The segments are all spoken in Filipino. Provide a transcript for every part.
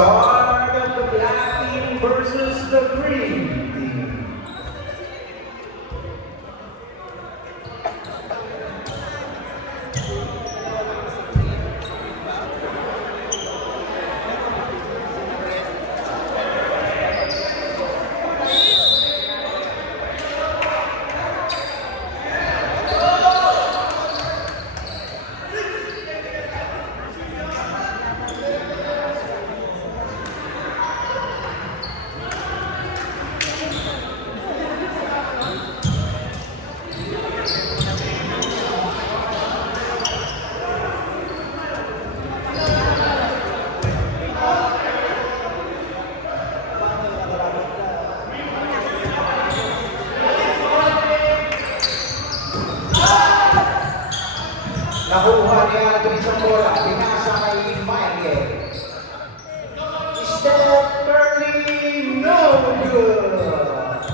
Start of the black team versus the green team. Nakuha ni Aldrin sa bola, pinasa kay Michael. Step Curly, no good.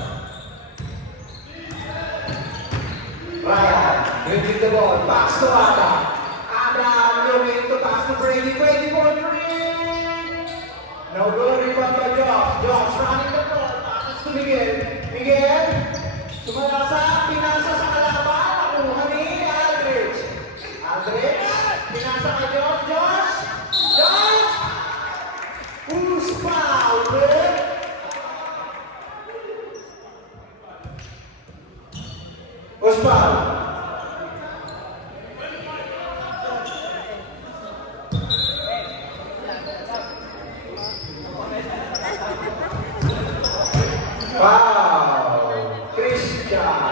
Ryan, with the ball, pass to Adam. Adam, looking to pass to Brady, Brady for three. No good, rebound by Josh. Josh running the ball, passes to Miguel. Miguel, sumalasa, pinasa sa kalaban, nakuha ni Aldrin. Aldrin, pinasa kay Josh, Josh! Josh! Who's foul, man? Who's foul? Foul! Christian!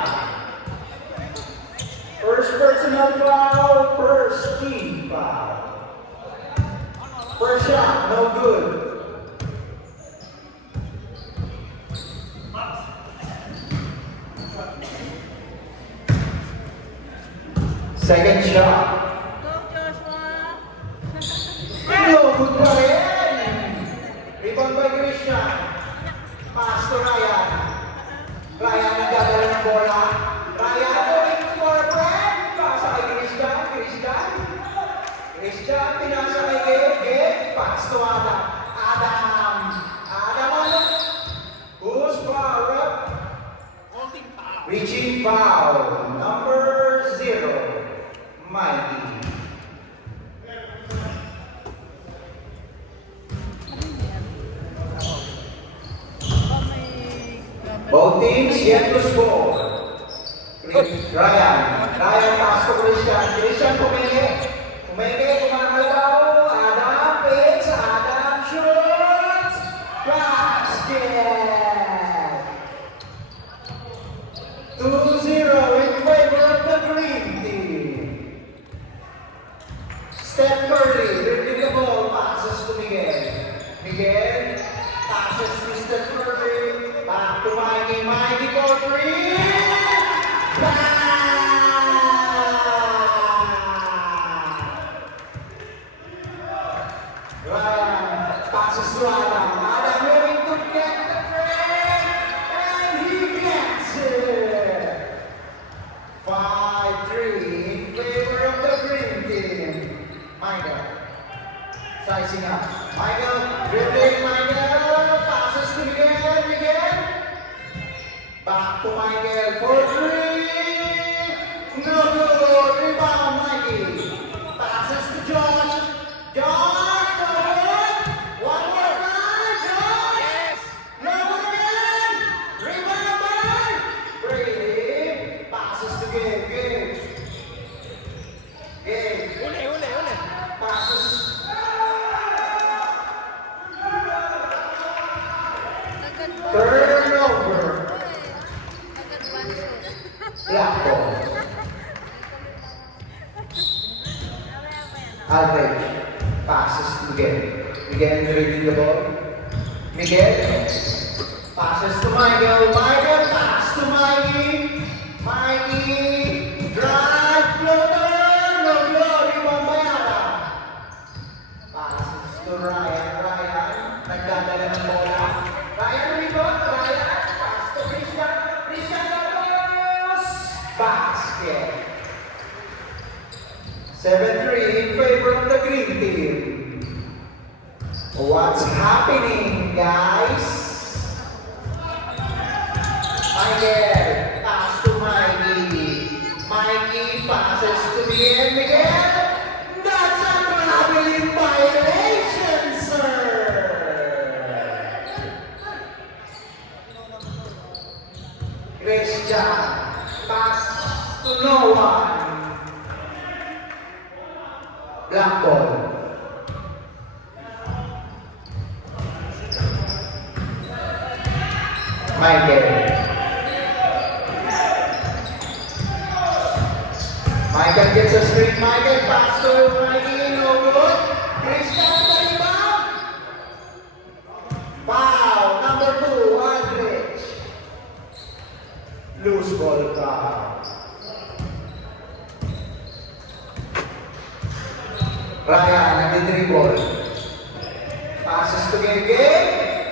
First personal foul, first team foul. First shot, no good. Second shot. Go, Joshua! No good pa rin. Rebound by Christian. Pass to Ryan. Ryan nagdadala ng bola. Ryan going for a friend. Pasa kay Christian. Christian, pinasa kay Gabe. Pass to Adam. Adam ano? Who's foul? Reaching foul. Number 0. Mikey. Both teams yet to score. Ryan pass to Christian. Christian pumili, kumakalabaw. Adam picks, Adam shoots. Basket. 2-0 in favor of the green team. Steph Curry dribbling the ball, passes to Miguel. Miguel passes to Steph Curry. Back to Mikey. Mikey for three. Passes to Adam. Adam going to get the frame. And he gets it. 5-3 in favor of the green team. Michael. Sizing up. Michael dribbling. Michael passes to Miguel. Miguel. Back to Michael for three. No good. Rebound, Mikey. Passes to Josh. Josh, no good. One more time. Josh. Yes! No good again. Rebound by Brady. Passes to Gabe. Gabe. Uli! Passes. Turnover. Black ball. Aldridge passes to Miguel. Miguel dribbling the ball. Miguel passes to Michael. Michael pass to Mikey. Mikey drive floater. No good. Rebound by Adam. Passes to Ryan. Ryan nagdadala ng bola. Ryan rebound. Ryan pass to Christian. Christian goes. Basket. 7-3 in favor of the green team. What's happening, guys? Miguel, pass to Mikey. Mikey passes to Miguel. Miguel, that's a traveling violation, sir. Christian, pass to no one. Black ball. Michael. Michael gets a screen. Michael pass to Mikey. No good. Christian to the rebound. Foul. Number 2, Aldrich. Loose ball foul. Ryan, nag-dribble. Passes to Gege.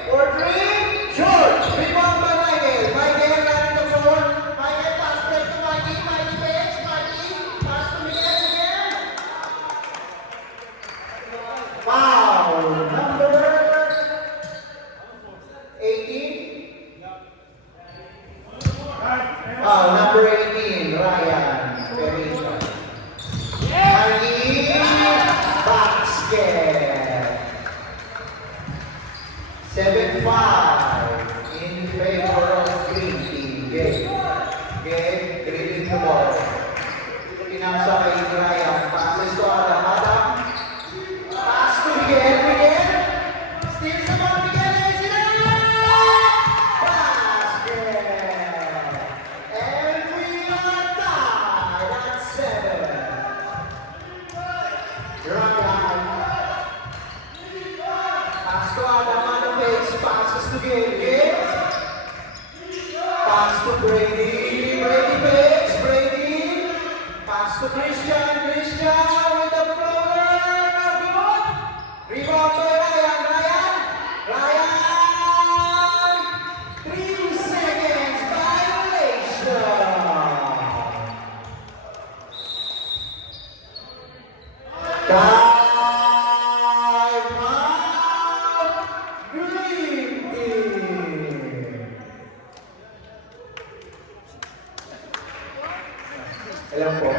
For 3. Short. Rebound by Michael. Michael running the floor. Michael pass back to Mikey. Mikey takes. Mikey pass to Miguel. Miguel. Foul. Number 18. Foul. Number 18. Ryan. Perita. Mikey. Basket. 7-5 in favor of Green Team. Game. Dribbling the ball. Pinasa kay Ryan. Passes to Adam. Adam. Pass to Miguel. Miguel. Still sa ball. Miguel. Basket. And we are tied at 7. Ryan. Pass to Adam. Adam makes passes to Gege. Pass to Brady. Brady makes. Brady. Pass to Christian. Christian with the floater. No good. Rebound by Ryan. Ryan. 3 seconds. Violation. Time out. Green Team. Alam po.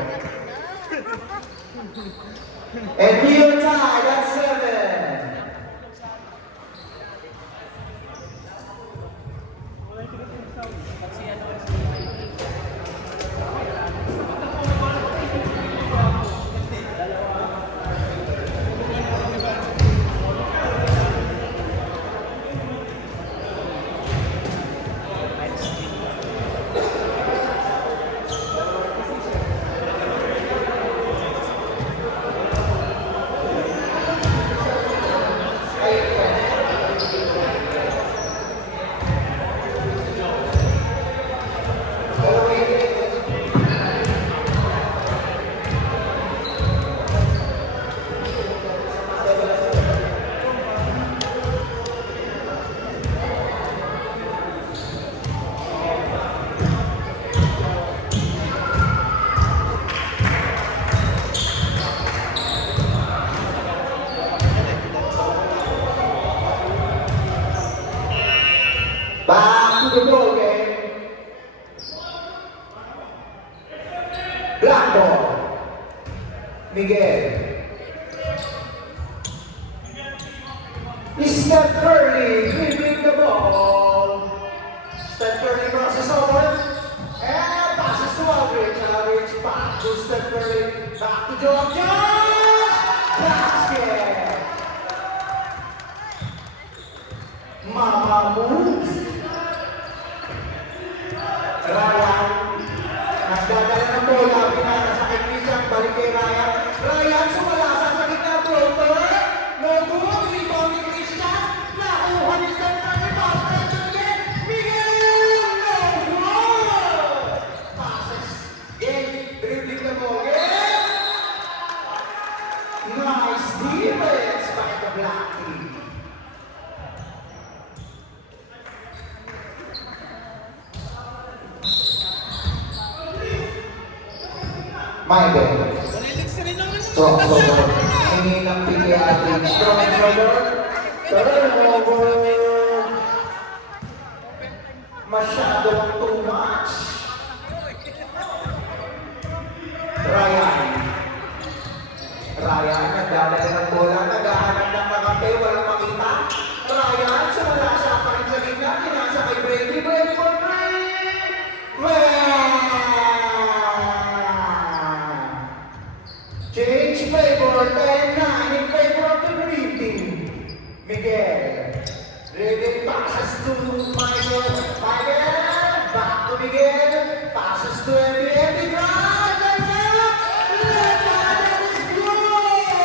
And we are tied at 7. Back to the ball game. Black ball. Miguel. Steph Curry dribbling the ball. Steph Curry crosses over. And passes to Aldrich. Aldrich back to Steph Curry. Back to George. Basket. Mama moves. Ryan. Nagdadala ng bola. Pinara sa kay Christian. Balik kay Ryan. Ryan sumalasa sa gitna. Floater. No good. Rebound ni Christian. Nakuha ni Steph Curry. Basket again. Miguel. No good. Passes. Game. Dribbling the ball. Game. Nice defense by the Black Team. Michael. Strong shoulder. Hingin ng PKR. Strong shoulder. Turnover. Masyadong too much. Ryan. Ryan, nagdadala ng bola, naghahanap ng kakampi, walang makita. Ryan, sumala siya pa rin sa gitna, pinasa kay Brady. Brady for three! Change favor, 10-9 in favor of the green team. Miguel. Reading passes to Michael. Michael, back to Miguel. Passes to Andy. Andy drive, and that is good!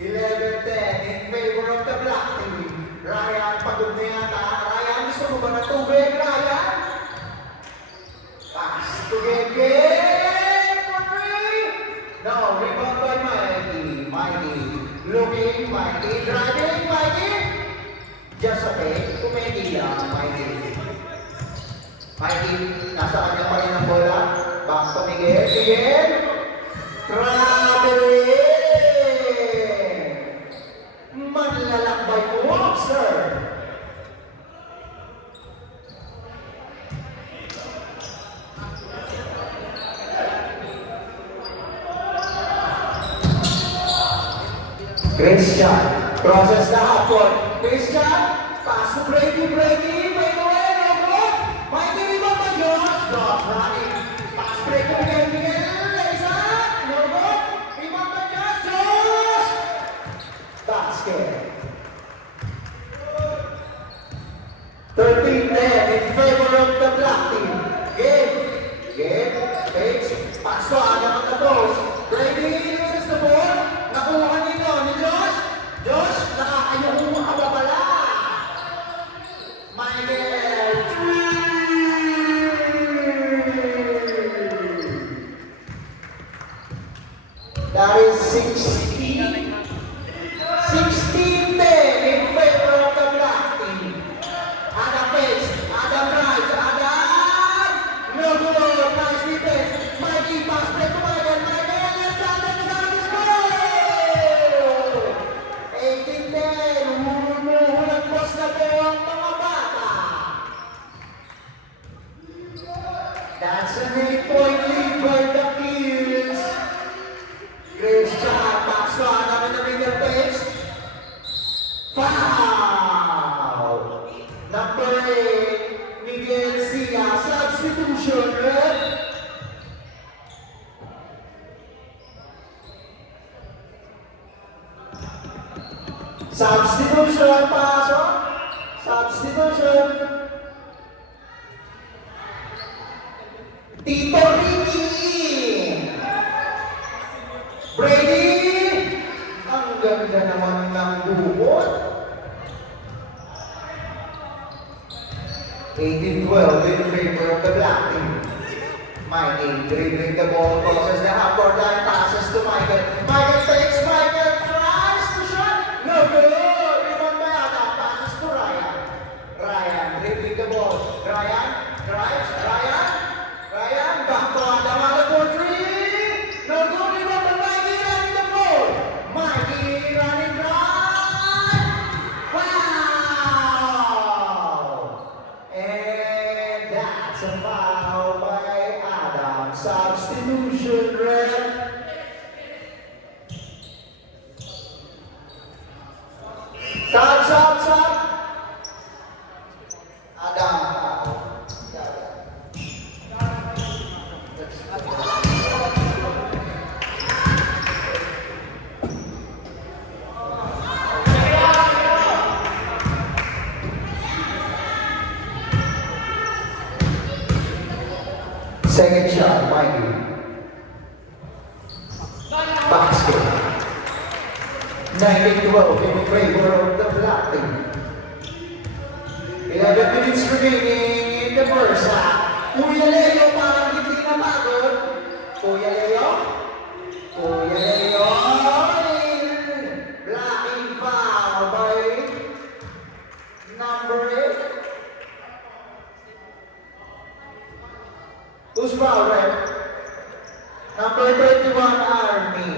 11-10 in favor of the black team. Ryan, pagod na yata. Ryan, gusto mo ba ng tubig, Ryan? Pass to Gege. For three. No, rebound by Mikey. Mikey. Looking, Mikey. Driving, Mikey. Just a bit. Kumegi lang, Mikey. Mikey, nasa kanya pa rin ang bola. Back to Miguel. Miguel. Traveling. Manlalakbay mo, sir. Christian, crosses the half court. Christian, pass to Brady, Brady, break away, no good. Mikey, rebound by Josh. Josh running. Pass break to Miguel, Miguel, lays up, no good. Rebound by Josh, Josh. Basket. 13-10 in favor of the black team. Game, takes, pass to Adam at the post. Brady loses the ball. Nakuha nito ni Josh. Josh, nakakayong makababala. Michael, three! That is 16. 16-10 in favor of the black team. Adam fakes, Adam drives, Adam! No good, nice defense. Mikey, pass break to Michael, Michael, let's Adam down his goal! 18-10, humuhulang boss na po ang mga bata. That's an 8-point lead by the Kings. Christian, pass to Adam in the middle pace. Foul! Number 8, Miguel Sia, substitution, red. Substitution, pasok. Substitution. Tito Ricky. Brady. Ang ganda naman ng buhot. 18-12 in favor of the black team. Mikey dribbling the ball, crosses the half-court line, passes to Michael. Michael takes, Michael tries to shot. No good. Rebound by Adam, passes to Ryan. Ryan dribbling the ball. Ryan drives. Ryan back to Adam. Adam for three. No good. Rebound by Mikey running the ball. Mikey running drive. Foul. And that's a foul by Adam. Substitution, red. Stop. Adam, foul. Second shot, Mikey. Basket. 19-12 in favor of the black team. 11 minutes remaining in the first half. Kuya Leo, parang hindi na pagod. Kuya Leo. Blocking foul by number 8. Who's foul, right? Number 31, Army.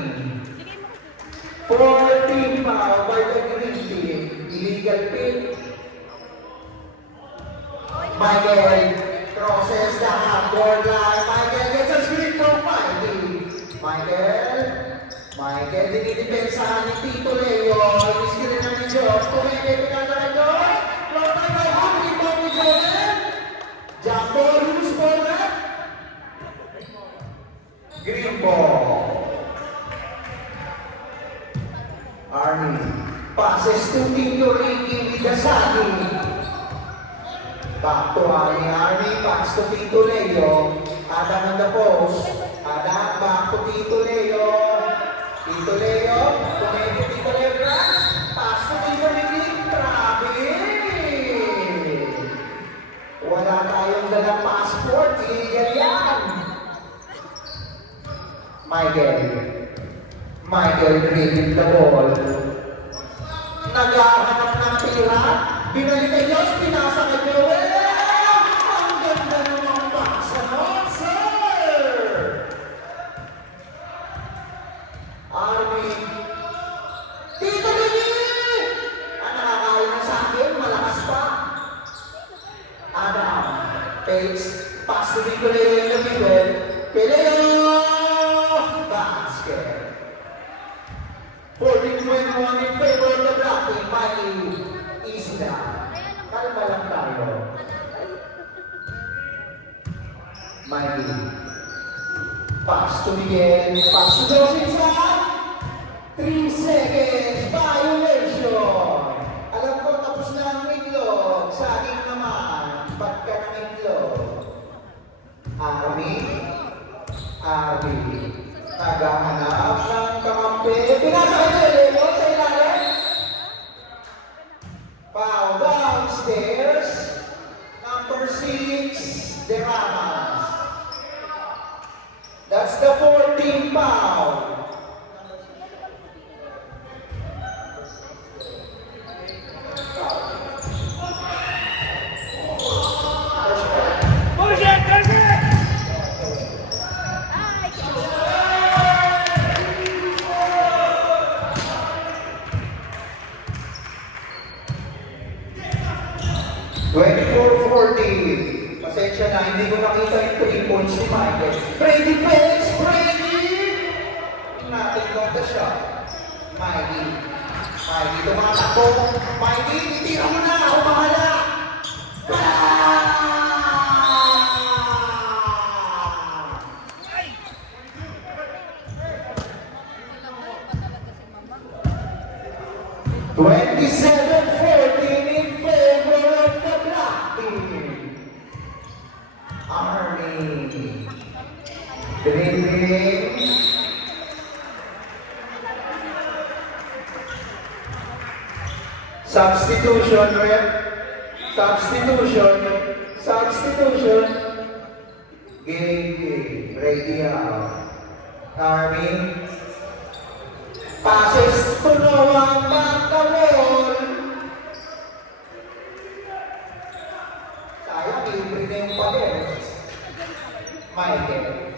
14 14 foul by the green team. Illegal pick. Michael crosses the half-court line. Michael gets a screen from Michael, dinidepensahan ni Tito Leo. Iskiri na ni Josh. Tumingin, pinasa na Josh. Floor time by half. Rebound ni Jordan. Jump ball, loose ball na. Green ball. Army passes to Tito Ricky with the sagging. Back to Army, pass to Tito Leo. Adam on the post. Adam, back to Tito Leo. Tito Leo, tumingin Tito Leo Grant. Pass to Tito Ricky. Grabe! Wala tayong dalang passport. Illegal yan. Michael dribbling the ball. Naghahanap ng tira. Binalik kay Josh, pinasa kay Joel. Ang ganda namang pasa nun, sir! Army. Tito Ricky! Ang nakakain sa akin, malakas pa. Adam. Takes. Pass to Tito Leo in the middle. Leo! Basket. 14-21 in favor of the blocking by Isla. Kalma lang tayo. Mikey. Pass to Miguel. Pass to Joseph Sam. 3 seconds. Violation. Alam ko tapos na ang itlog. Saging naman. Ba't ka ng itlog? Army. Naghahanap ng kamampi. Pinasa kay Leo sa ilalim. Foul downstairs. Number 6, Deramas. That's the 14th foul. Pasensya na, hindi ko nakita yung 3 points ni Michael. Brady Pence! Brady! Nothing but the shot. Mikey, tumatakbo. Mikey, itira mo na! Ako bahala! Bam! 27-14 in favor of the Black team. Army. Dribbling. Substitution, rep. Substitution. Game. Ready out. Army. Passes to Noah Magdawon. Sayang, i-bring pa din. Michael.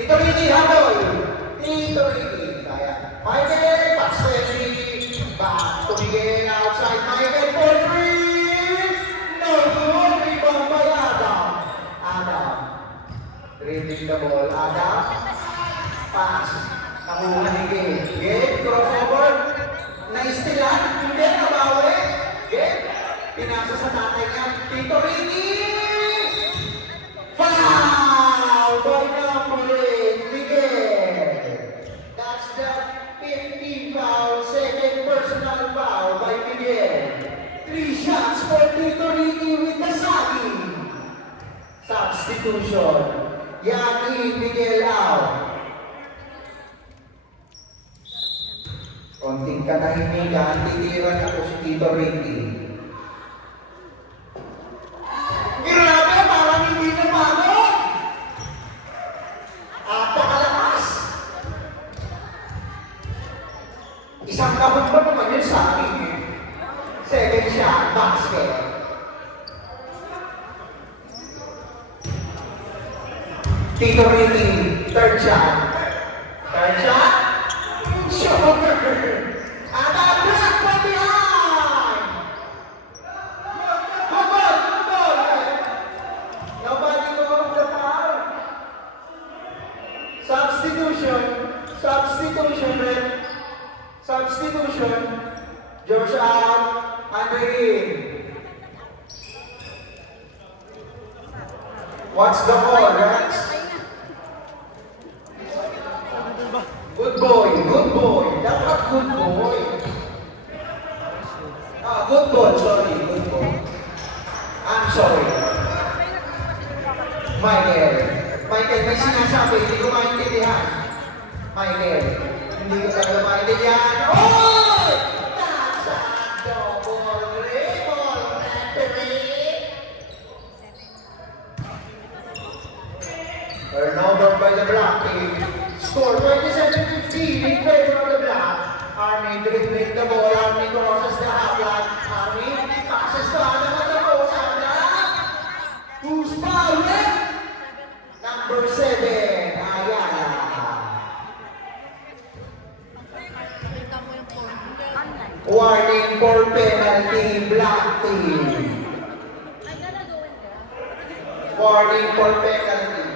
Tito Ricky, habol. Tito Ricky. Sayang. Michael, pass to Ricky. Back to Miguel outside. Michael for 3. No good. Rebound by Adam. Dribbling the ball. Adam. Pass. Nakuha ni Gabe. Crossover. Na-istilan. Hindi. Nabawi. Gabe. Pinasa sa tatay niya. Tito Ricky. Foul by number 8, Miguel. That's the 15th foul. Second personal foul by Miguel. 3 shots for Tito Ricky with the sagging. Substitution. Yaki Miguel out. Konting katahimikan, titiran ako si Tito Ricky. Grabe, parang hindi na pagod! Pakalakas! Isang kahon pa naman yun sa akin eh. Second shot, basket. Tito Ricky, third shot. Third shot? Sure! Substitution, Red. Substitution. Josh out. Andre in. What's the call, Rex? Good boy, good boy. Dapat good boy. Good boy, sorry, good boy. I'm sorry. Michael, may sinasabi, hindi ko maintindihan. Michael, hindi ko talaga maintindihan. Oh! That's a double dribble, referee! Turnover by the Black team. Score 27-15 in favor of the Black. Army dribbling the ball. Army crosses the half line. Army passes to Adam at the post. Adam! Who's fouling? Number 7, Ayala. Warning for penalty, Black team. Warning for penalty.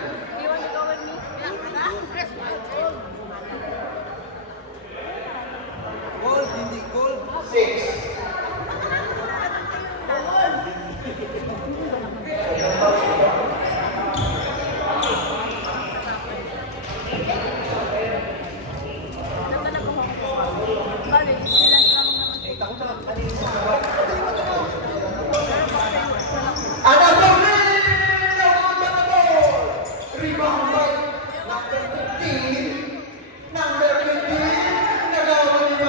Gold, hindi gold. 6. Another win! Rebound by number 15. Number 15. Nagawa ni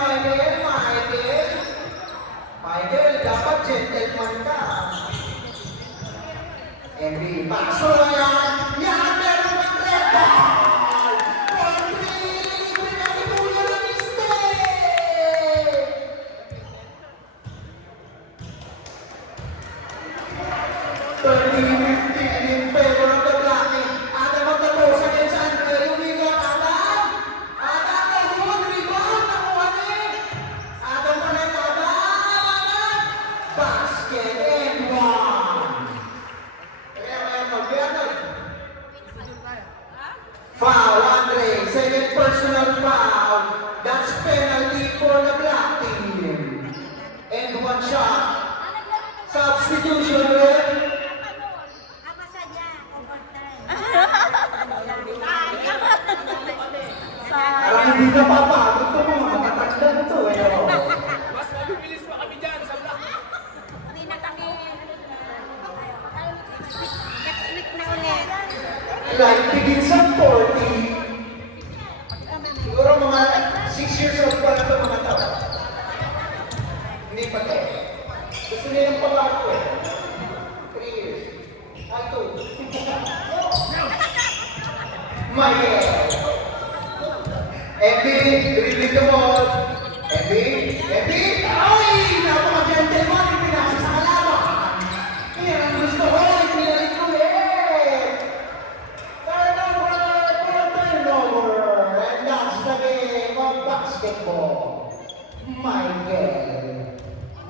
Michael. Michael, dapat gentleman ka. Henry, paso na yan. Yan, meron ng red ball. Henry, pinag-ibuya ng mistake. 30-15 in favor of the Black team. Adam at the post against Andre. Umigot, Adam. Adam, nahuhod, rebound, nakuha ni. Adam pa rin, Adam. Basket and one. Kaya mag-ganod. Foul, Andre. Second personal foul. That's penalty for the Black team. And one shot. Substitution, Red. Parang hindi na papagod ito mga matatagdan ito. Mas mabibilis pa kami dyan sa black. Hindi na kami. Next week na ulit. Like, begin sa 40. Siguro mga 6 years old pa na ito mga tao. Hindi pa tayo. Gusto nilang pangako eh. 3 years. Ay, 2. Michael. Emby, dribbling the ball. Emby. Ay! Napaka-gentleman. Pinasa sa kalaban. Yan ang gusto ko. Pinalit ko eh. Turnover. And that's the game of basketball. Michael.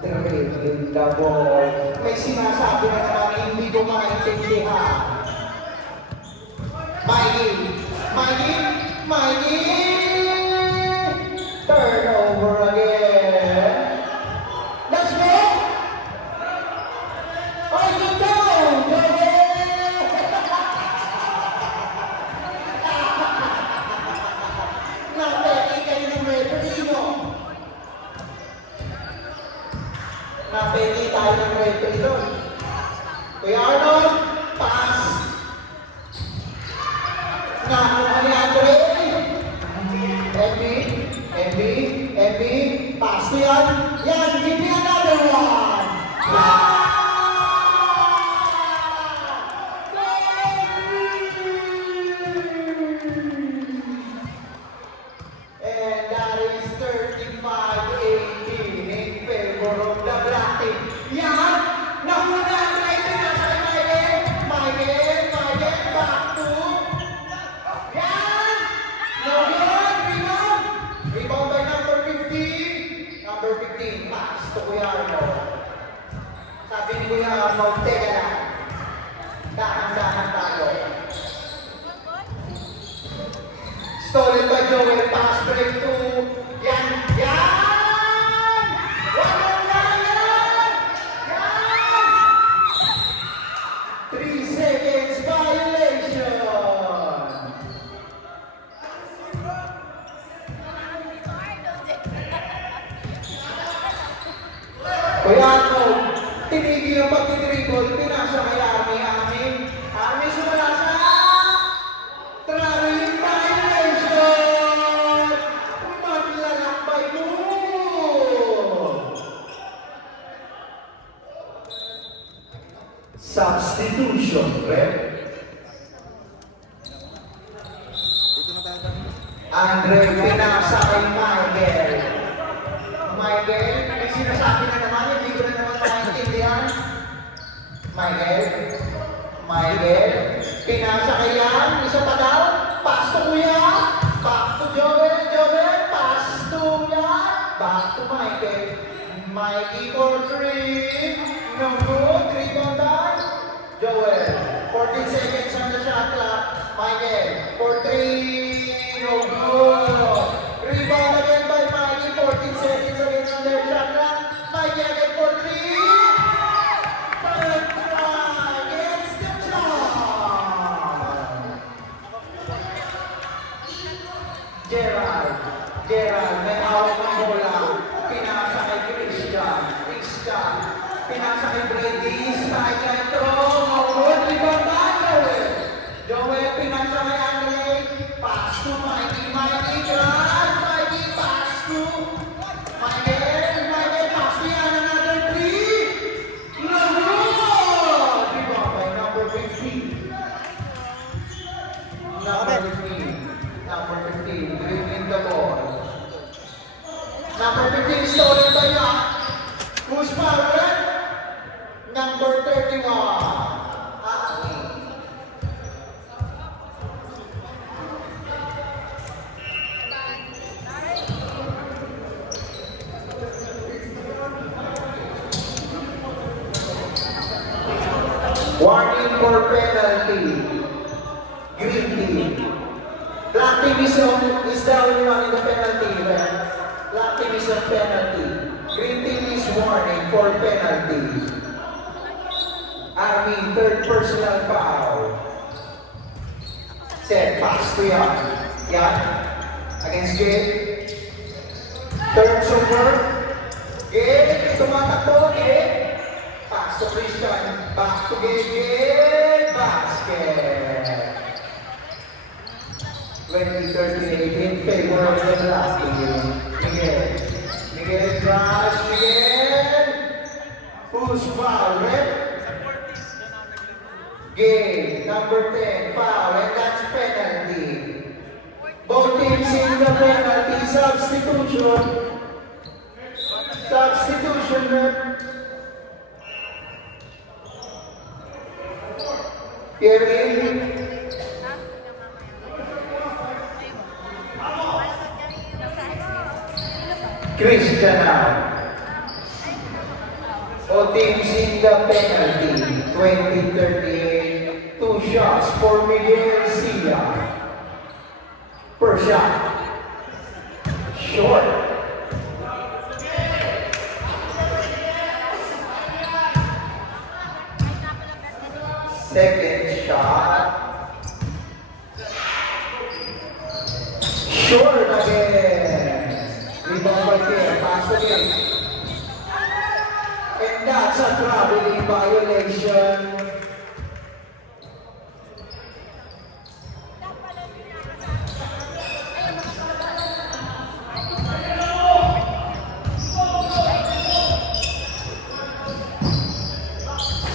Dribbling the ball. May sinasabi na naman hindi ko maintindihan. Mikey. Turnover again. Let's go. Oh, good down. Napeki kayo ng referee mo. Napeki tayo ng referee doon. Kuya Arnold, pass. Nakuha ni Andre. Emby, pass to yan. Yan, give me another one. And that is 35-18 in favor of the Black team. Yan, nakuha ni Andre. Pinasa kay Michael, back to. Yan! No good! Rebound by number 15. Number 15, pass to Kuya Arnold. Sabi ni Kuya Arnold, teka lang. Dahan-dahan tayo. Stolen by Joel. Pass break to. Yan! Yan! Wala na yan! Yan! 3 seconds violation. Kuya Arno, tinigil ang pagtitribol, pinasa kay Ami. Ami sumala sa traveling violation! Maglalakbay mo! Substitution, rep. Andre, pinasa kay Michael. Michael, may sinasabi na naman, hindi ko na naman maintindihan. Michael, pinasa kay Yan, isa pa daw, pass to Kuya, back to Joel, pass to Yan, back to Michael. Mikey for 3, no good, 3 on that. Joel, 14 seconds on the shot clock. Michael, for 3, no good. Rebound again by Mikey, 14 seconds again on their shot clock. Mikey again for 3. Third try, it's the time. Gerald, may hawak ng bola. Pinasa kay Christian, pinasa kay Brady, sideline throw, good rebound by Joel, pinasa kay Andre, pass to Mikey, drive, Mikey, pass to Michael, pass to Yan, another 3, no good! Rebound by number 15. Number 15, dribbling the ball. Number 15 stolen by Yan. Who's fouled? Number 31. Ani. Warning for penalty. Green team. Black team is the only one in the penalty. Black team is on penalty. Green team is warning for penalty. Army, third personal foul. Set, pass to Yan. Yan, against Gabe. Turns over. Gabe, tumatakbo, Gabe. Pass to Christian. Back to Gabe. Basket. 20-38 in favor of the Black team. Miguel drives, who's foul, red? Game, number 10, foul, and that's penalty. Both teams in the penalty, substitution, red. Kevin. Christian now. O teams in the penalty, 20-38, 2 shots for Miguel Sia. Per shot. Short. Second shot. Short again. Rebound by Pierre, pass again. And that's a traveling violation.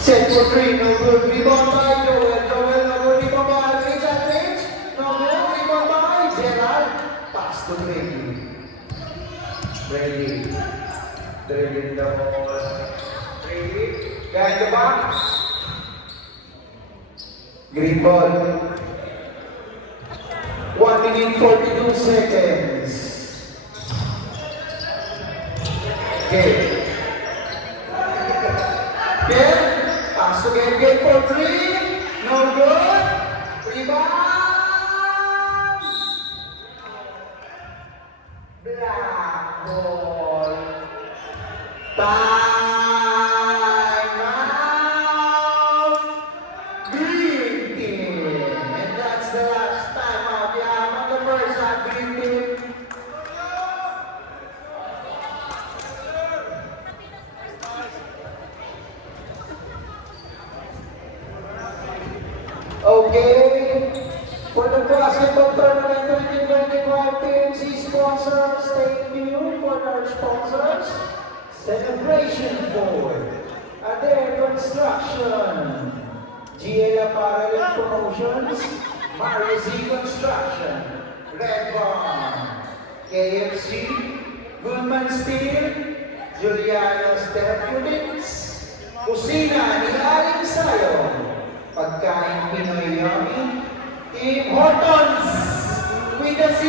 Set for 3, no good. Rebound by Joel, no good. Rebound by Rich, no good. Rebound by Gerald. Pass to Brady. Dribbling the ball. Brady. Guy in the back. Green ball. 1 minute 42 seconds. Okay. Pass to Game for 3. No good. Rebound. ball. Time out! Green team! And that's the last time out. Yeah, on the first half, green team. Okay, for the basketball tournament 2025 PMC sponsors, thank you for our sponsors. Celebration Board, Adair Construction, GL Apparel and Promotions, Mario Z Construction, Red Barn, KFC, Goodman Steel, Juliano's Therapeutics, Kusina ni Aling Sayo, Pagkain Pinoy Yummy, Team Hortons with a Z,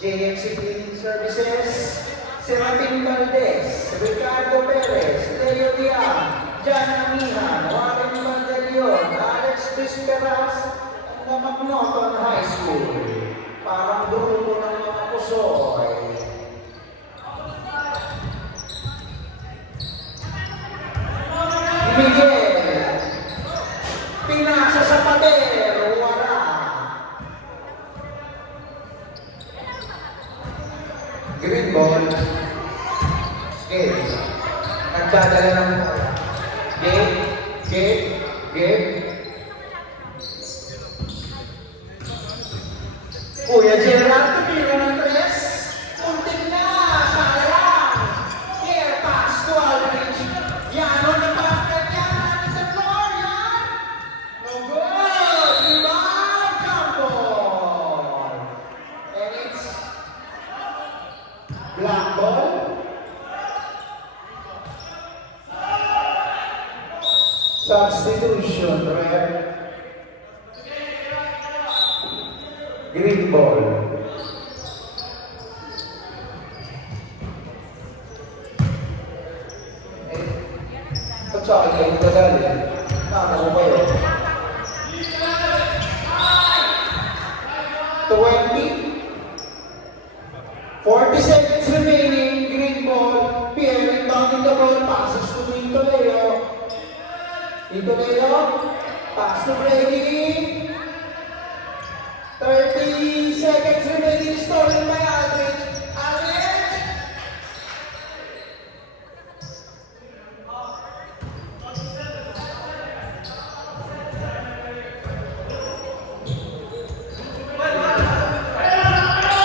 JMC Cleaning Services, Serafin Valdez, Ricardo Perez, Leo Diaz, Jan Amihan, Warren Mandalion, Alex Bisperas, at na Macnoton High School. Parang grupo ng mga pusoy. Miguel, pinasa sa pader, wala. Green ball. Game. Nagdadala ng bola. Game. Kuya Gerard, tumira ng tres. Muntik na, sayang. Here, pass to Aldrich. Yano na basket yan. It's a floor yan. No good. Rebound, jump ball. And it's black ball. Substitution, rep. Green ball. Ba't sa akin kayo tagali? Nakaka ko kayo. 40 seconds remaining. Green ball. Pierre rebounding the ball. Passes to Nito Leo. Nito Leo. Pass to Brady. 30 seconds remaining. Stolen by Aldrich. Aldrich.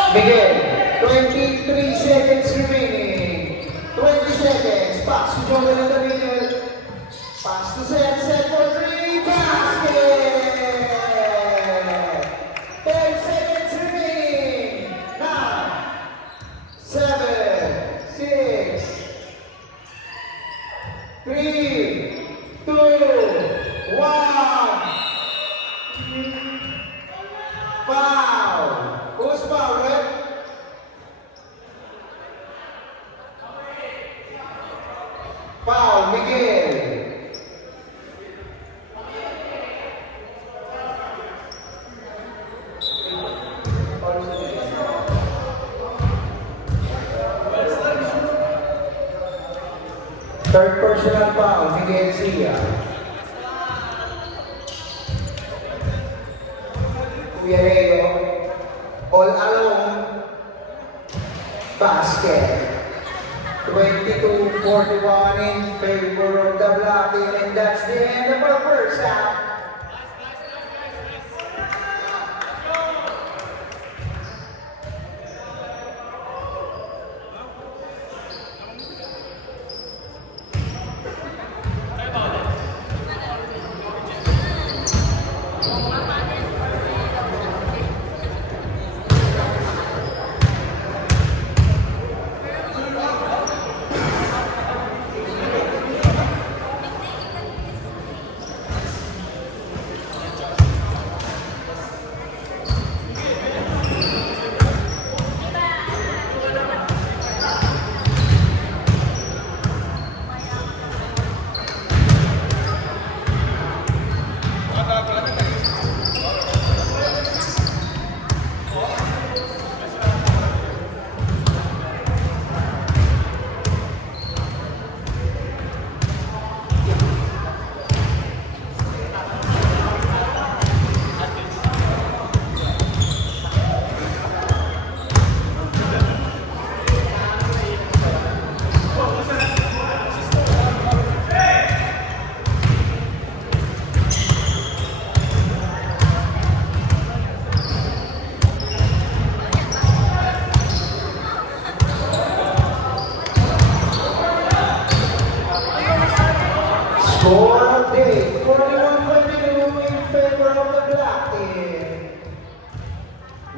Miguel, 23 seconds remaining. 20 seconds. Pass to Joel in the middle. Pass to set for three. Basket! 10 seconds remaining. 9, 7, 6, 3, 2, 1. Foul. Who's foul, right? Foul, Miguel. Third personal foul, Miguel Sia. Kuya Leo, all alone, basket. 22-41 in favor of the Black team, and that's the end of our first half.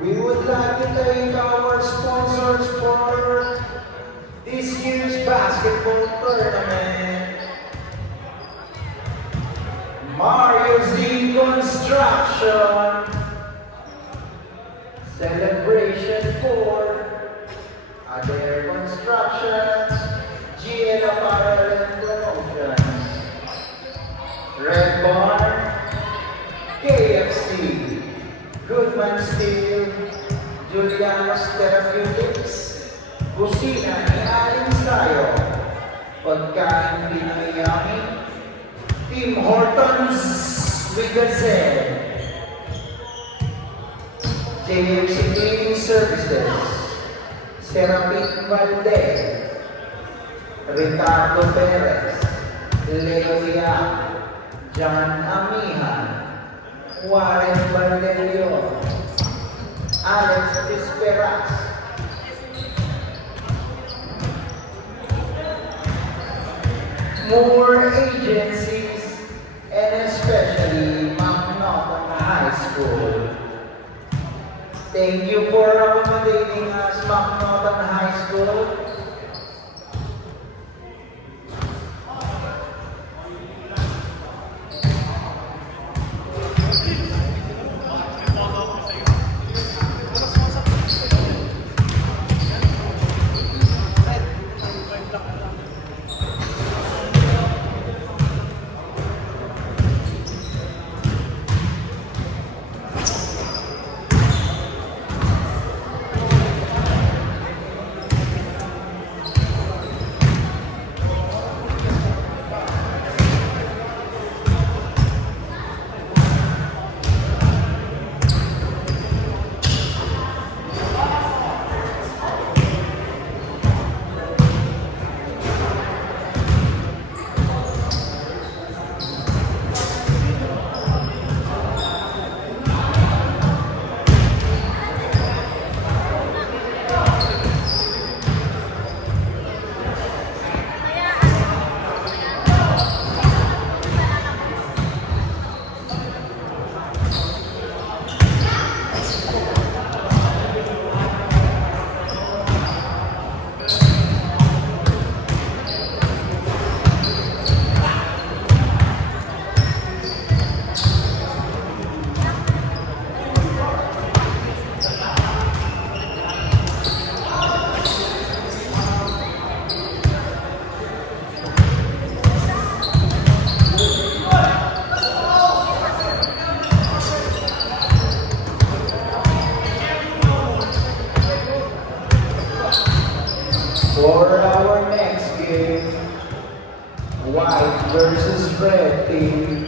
We would like to thank our sponsors for this year's basketball tournament. Mario Z Construction, Celebration 4, Adair Constructions, GL Apparel and Promotions, Red Barn, KFC, Goodman Steel, Julianos Therapeutics, Kusina ni Aling Sayo, Pagkain Pinoy Yummy, Tim Hortons with the Z, JMC Cleaning Services, Serapin Valdez, Ricardo Perez, Leo Liang, John Amihan, Warren Valdelion, Alex Pisperas, more agencies, and especially Macnaughton High School. Thank you for accommodating us, Macnaughton High School. For our next game, white versus red team.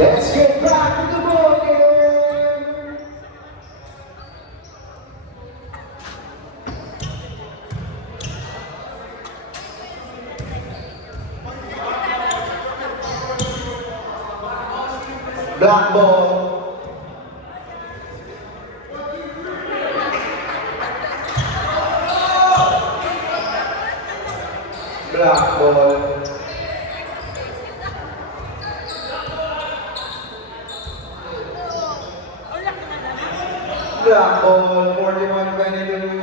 Let's get back to the ball game. Black ball. Black ball. Black ball, 41-22.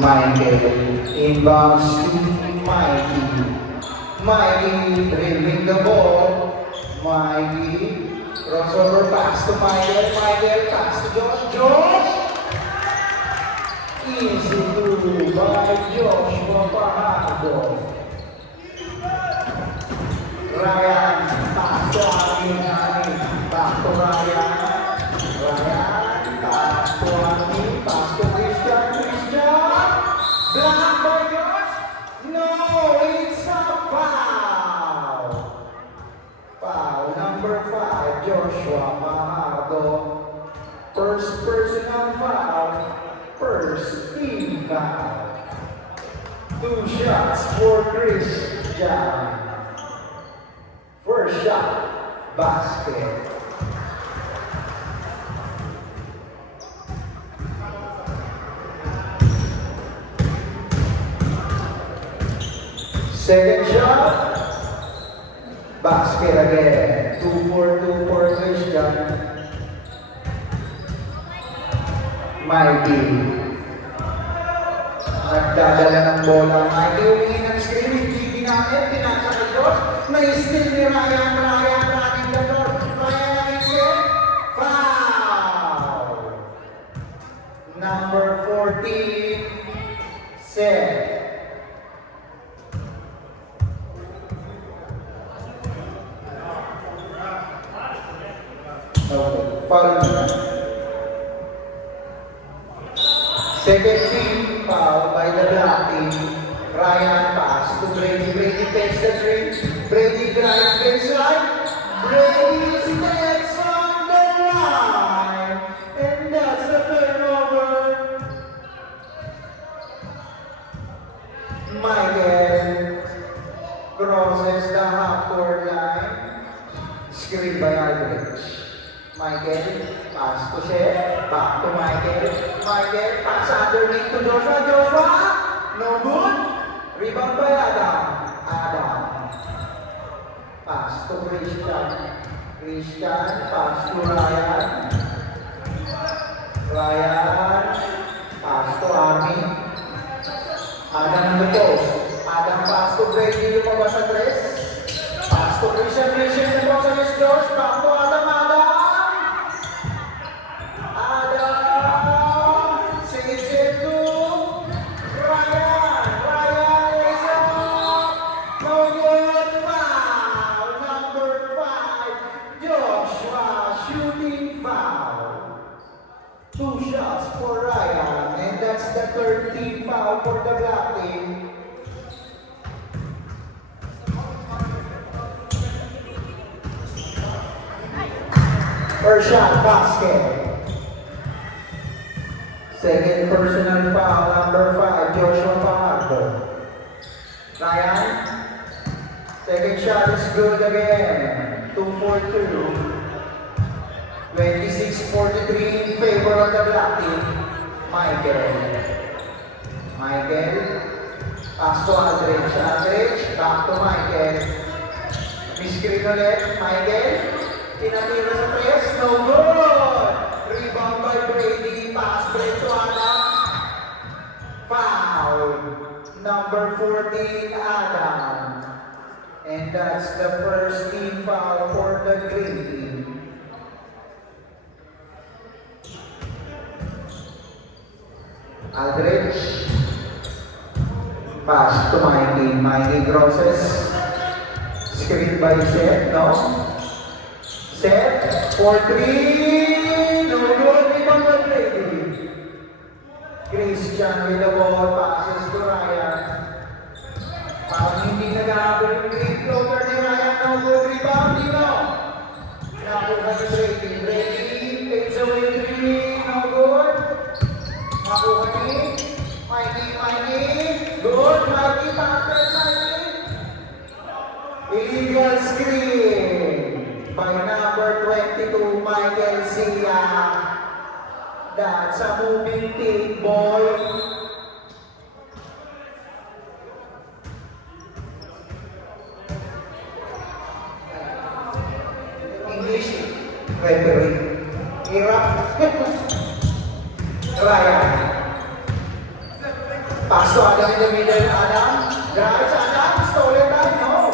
Michael, inbounds to Mikey. Mikey dribbling the ball. Mikey, crossover pass to Michael. Michael, pass to Josh. Josh! Easy to by Joshua Fajardo. Ryan, pass to Ami. Back to Ryan. Ryan, pass to Ami. Pass to Christian. Blocked by Josh? No, it's a foul. Foul number 5, Joshua Fajardo. First personal foul. First team foul. 2 shots for Christian. First shot, basket. Second shot, basket again. 2 for Christian. Mikey. Nagdadala ng bola. Mikey humingi ng screen, hindi ginamit, pinasa kay Josh. May steal ni Ryan running the door. Ryan against it. Foul. Number 14, set. Okay, foul na. Second team foul by the black team. Ryan pass to Brady. Brady takes the three. Brady drives baseline. Brady steps on the line. And that's the turnover. Michael crosses the half-court line. Screen by Aldrich. Michael, pass to Seth, back to Michael. Michael, pass underneath to Joshua. Joshua, no good. Rebound by Adam. Adam. Pass to Christian. Christian, pass to Ryan. Ryan, pass to Army. Adam on the post. Adam pass to Brady, lumabas sa tres. Pass to Christian. Christian, the box against Josh. Back to Adam. For Ryan, and that's the third team foul for the black team. First shot, basket. Second personal foul, number 5, Joshua Fajardo. Ryan, second shot is good again. 2 for 2. 26-43 in favor of the black team. Michael, pass to Aldrich. Aldrich, back to Michael. Miscreen ulit. Michael, tinatira sa press. No good. Rebound by Brady. Pass break to Adam. Foul. Number 14, Adam. And that's the first team foul for the green team. Aldrich, pass to Mikey. Mikey crosses. Screen by Seth, no? Seth, for 3. No good, rebound by Brady. Christian with the ball, passes to Ryan. Parang hindi nag-aabot yung green floater ni Ryan. No good rebound, Dino. Nakuha ni Brady. Brady, fades away three. No good. Nakuha ni Mikey. Good. Mikey, passes Mikey. Illegal screen by number 22, Michael Sia. That's a moving pink ball. English referee. Iraq. Ryan. Pass to Adam in the middle. Adam. Drives Adam. Stolen by no.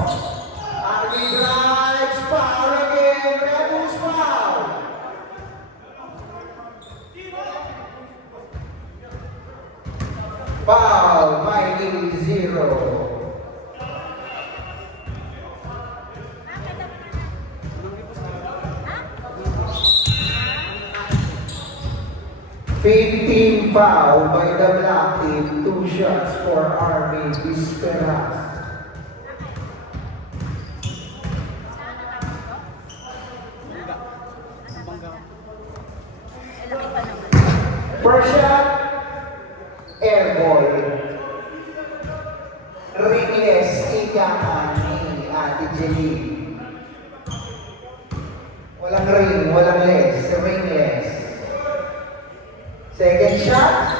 Army drives. Foul again. Rebels foul. Foul. Mikey 0. Team foul by the black team. 2 shots for Army Bisperas. First shot, air ball. Ringless, ikaman ni Ate Jenny. Walang ring, walang less, ringless. Second shot,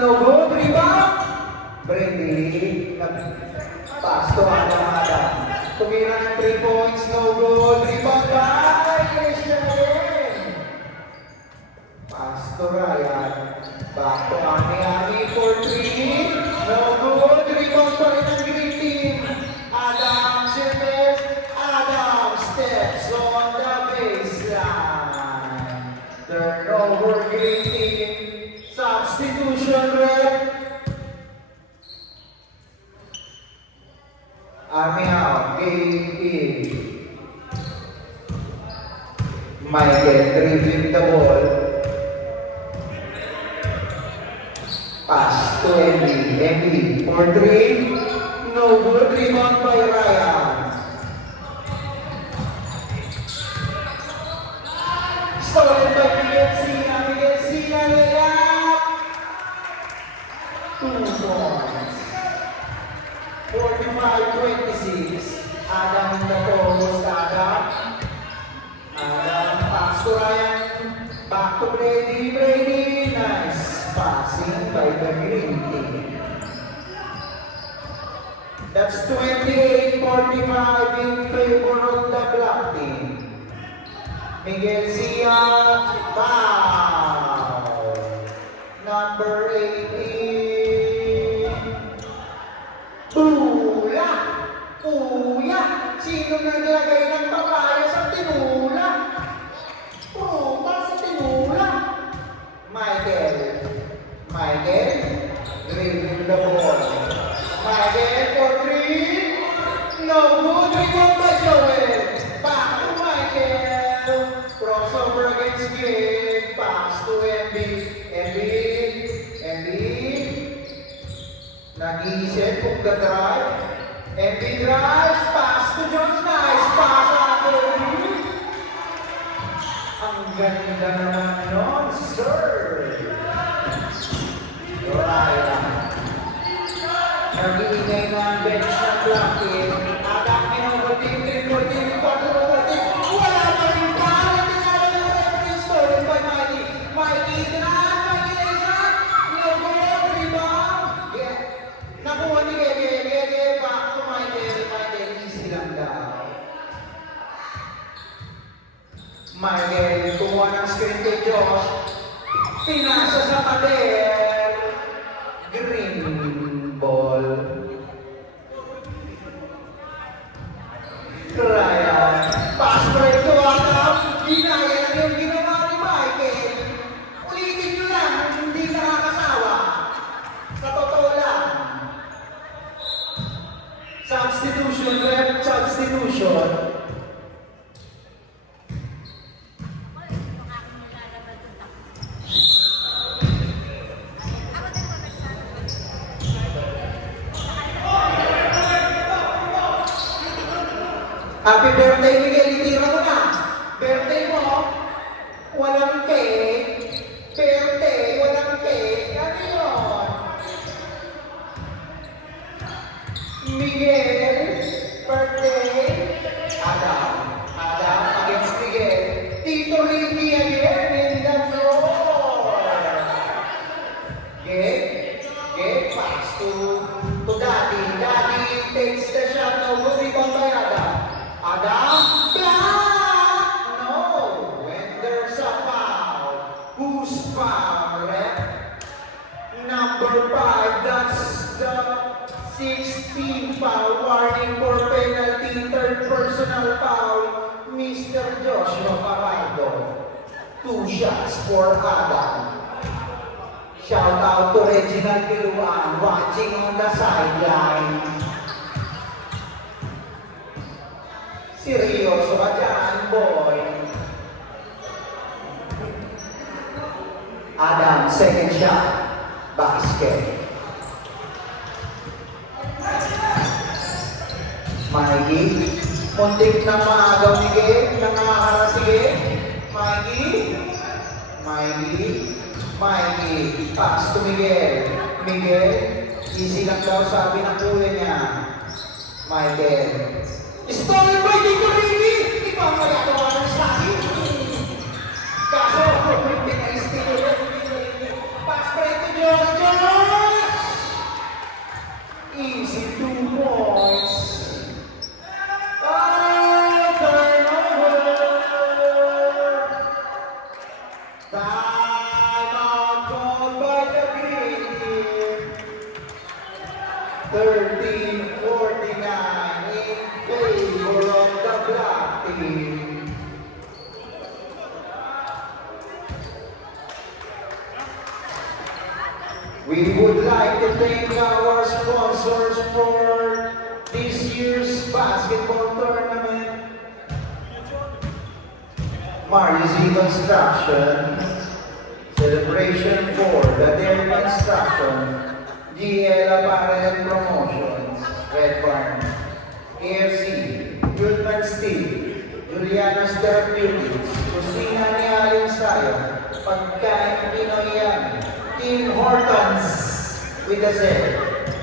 no good, rebound. Brady, pass to Adam. Tumira ng 3 points, no good, rebound by Christian again. Pass to Ryan, back to Ami for 3, no good, rebound pa rin ang green team. Adam Silves, Adam steps on the baseline. Turnover green team. Substitution red. Army out. Game in. Michael dribbling the ball. Pass to Emily. For 3. No good. Rebound by Ryan. Stolen by Miguel Sia layup. 2 points. 45-26. Adam in the post. Adam pass to Ryan. Back to Brady. Nice passing by the green team. That's 28-45 in favor of the black team. Miguel Sia, foul. Number 18. Tula. Kuya. Sino naglagay ng papaya sa tinula? Prutas sa tinula. Michael, dribbling the ball. Michael for 3. No good. Rebound by Joel. Back to Michael. Crossover against Glenn. Pass to Embiid. Nag-iisip kung the-drive. Embiid drives. Pass to Jones. Nice pass after Embiid. Ang ganda naman nun, sir. Ryan. Nag-iingay na ang bench ng black team. Adam in-overteam. Wala pa rin para. Tinala ng referee. Stolen by Mikey. Mikey lays no good, rebound. Yeah. Nakuha ni Gege. Back to Mikey. Easy lang daw. Mikey, kumuha ng screen kay Josh. Pinasa sa pader. Green ball. Ryan, pass break to Adam. Ginaya lang yung ginawa ni Michael. Ulitin nyo lang, hindi nakakasawa. Sa totoo lang. Substitution. Happy birthday, Miguel. Itira mo na. Birthday mo. Walang cake. Birthday, walang cake. Ano yun? Miguel, birthday. Adam. Adam against Miguel. Tito Ricky again in the floor. Get pass to Daddy. Daddy takes the shot. No good rebound by Adam. Adam, block! No, when there's a foul. Who's foul, ref? Number 5, that's the 16th foul. Warning for penalty, third personal foul. Mr. Joshua Parado. 2 shots for Adam. Shout out to Reginald Piluan watching on the sideline. Seryoso ka dyan, boy. Adam, second shot. Basket. Mikey. Muntik na maagaw ni Gabe. Nangaharap si Gabe. Mikey. Pass to Miguel. Miguel. Easy lang daw sabi ng kuya niya. Michael. Stolen by Tito Ricky! Ikaw ang magagawa ng sa akin. Kaso, hindi na istilo. Pass break to George! Easy 2 points. Turnover! Time out called by the green team. 13-49 in favor of the black team. We would like to thank our sponsors for this year's basketball tournament. Marius Construction, Celebration for the Dairy Construction, GL Apparel Promotions, Red Barn, KFC, Goodman Steel, Juliana's Therapeutics, Kusina ni Aling Sayo, Pagkain Pinoy yan, Team Hortons with a Z,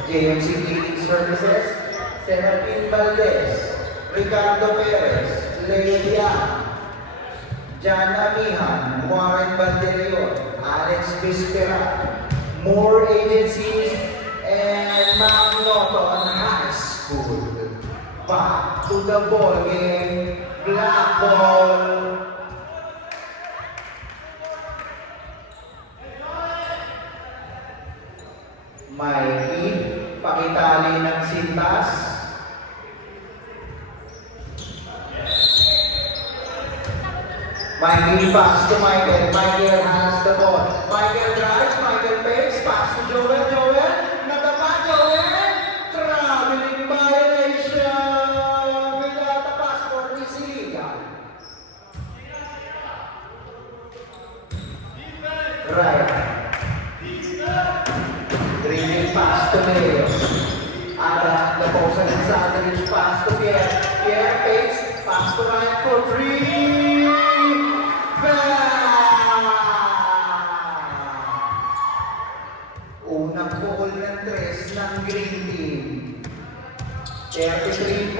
JMC Cleaning Services, Serapin Valdez, Ricardo Perez, Leo Dian, Jan Amihan, Warren Banderillo, Alex Bispera, More Agencies, and Mount Norton High School. Back to the ball game, black ball. Mikey, pakitali ng sintas. Mikey pass to Michael. Michael has the ball. Michael drives. Michael fakes. Pass to Joel. Joel. Natapa Joel. Traveling violation. Without a passport is illegal. Right. Dribbling pass to Leo. Ada the post and Sandwich pass to Pierre. Pierre fakes. Pass to Ryan for 3. Unang goal ng 3 ng Green Team. 33-49,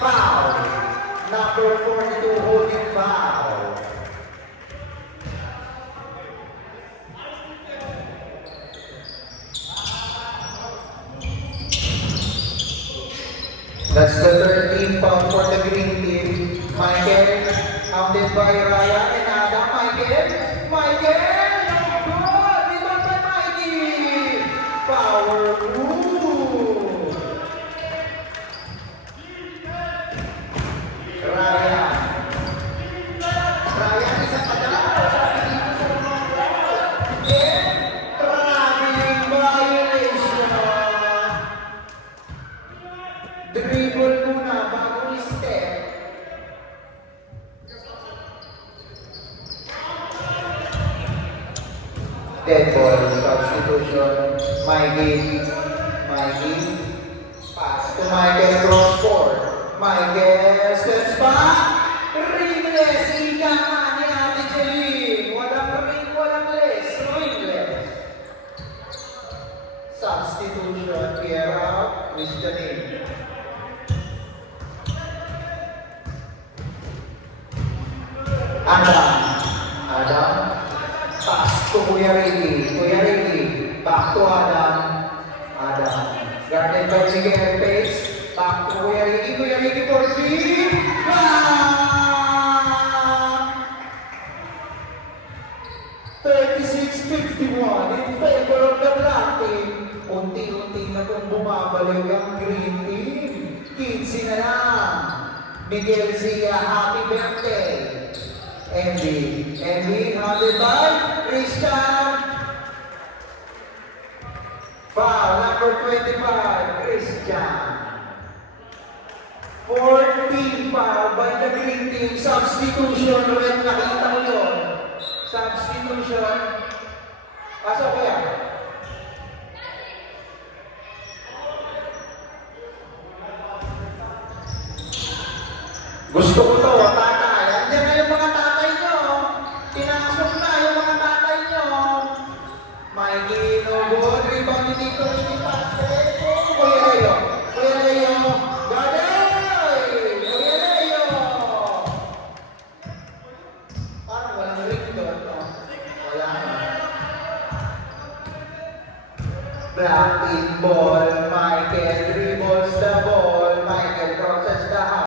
foul. Number 42 holding foul. That's the 13th foul for the Green Team. Michael, counted by Ryan and Adam. Michael, good! Rebound by Mikey! Power move! Ryan, isang padala. Sabi dito sa mga crowd. Traveling violation. Dribble muna bago step. Dead ball, substitution. Mikey. Pass to Michael cross court. Michael steps back. Ringless. Ika nga ni Ate Jeline. Walang ring, walang less. Ringless. Substitution. Clear out. Christianin. Adam. Adam. Pass to Kuya Ricky. Kuya Ricky. Back to Adam. Adam. Guarded by Miguel Pace. Back to Kuya Ricky. Kuya Ricky for three. Bang! 36-51 in favor of the black team. Unti-unti na itong bumabalik ang green team. 15 na lang. Miguel Zia, happy birthday. Envy, handed by Christian. Foul, number 25, Christian. 14 foul by the green team. Substitution, red, nakita mo yun. Substitution. Pasok kaya? Gusto ko to, tatay. Andiyan na yung mga tatay nyo. Pinasok na yung mga tatay nyo. Mikey, no good. Rebound dito, hindi pass. Kuya Leo. Kuya Leo. Gaday! Kuya Leo. Parang walang ring doon, no? Wala na. Black in ball, Michael